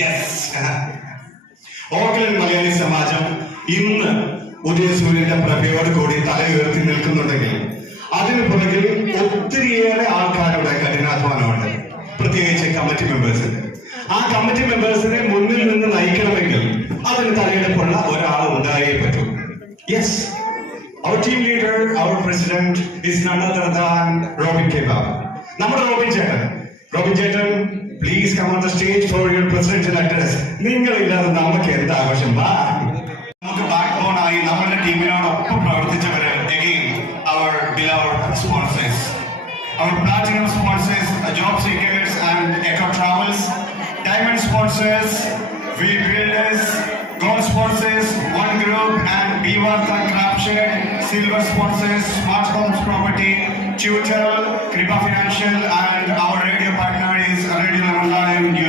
Yes. Auckland Malayali സമാജം ഇന്ന് ഉദയസൂര്യന്റെ പ്രഭയോട് കൂടി തല ഉയർത്തി നിൽക്കുന്നുണ്ടെങ്കിൽ അതിനു പുറകിൽ ഒത്തിരിയേറെ ആൾക്കാരുടെ കഠിനാധ്വാനമുണ്ട്, പ്രത്യേകിച്ച് കമ്മിറ്റി മെമ്പേഴ്സിന്. ആ കമ്മിറ്റി മെമ്പേഴ്സിനെ മുന്നിൽ നിന്ന് നയിക്കണമെങ്കിൽ അതിന് തലയെടുപ്പുള്ള ഒരാൾ ഉണ്ടായേ പറ്റൂ. Yes, our team leader, our president is none other than Robin K. Babu. നമ്മുടെ റോബിൻ ചേട്ടൻ please come on the stage for your presidential address. നിങ്ങളില്ലാതെ നമുക്ക് എന്ത് ആവശ്യം? നമുക്ക് ബാക്ക് ബോൺ ആയി നമ്മുടെ ടീമിനോടൊപ്പം പ്രവർത്തിച്ചവര്, again our beloved sponsors, our platinum sponsors, Job Seekers and Eco Travels, diamond sponsors, Wheel Builders, gold sponsors, One Group and Bivartha Craft Shed, silver sponsors, Smart Homes Property, Tutel, Kripa Financial, and our radio partner is Radio Malayalam News.